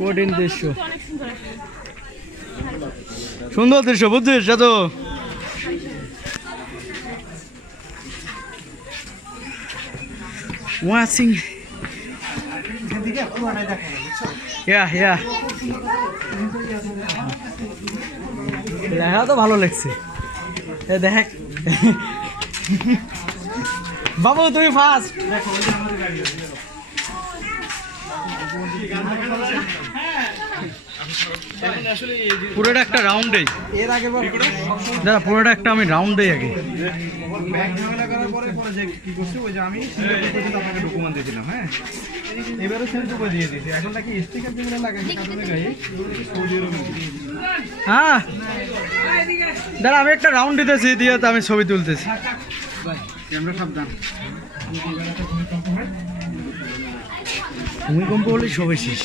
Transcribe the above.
কঠিন দৃশ্য, সুন্দর দৃশ্য, বুঝছিস তো? ওয়াচিং, দেখা তো ভালো লাগছে। দেখ বাবু, তুমি ফার্স্ট। পুরোটা একটা রাউন্ডে, এর আগে দাদা পুরোটা একটা আমি রাউন্ডে আগে আমি ডকুমেন্ট দিয়েছিলাম। হ্যাঁ, এবারও সেম টুকু দিয়ে দিয়েছি। এখন নাকি স্টিকার যেগুলো লাগে হ্যাঁ দাদা, আমি একটা রাউন্ড দিতেছি, দিয়ে তো আমি ছবি তুলতেছি। ভূমিকম্প হলে সবাই শেষ।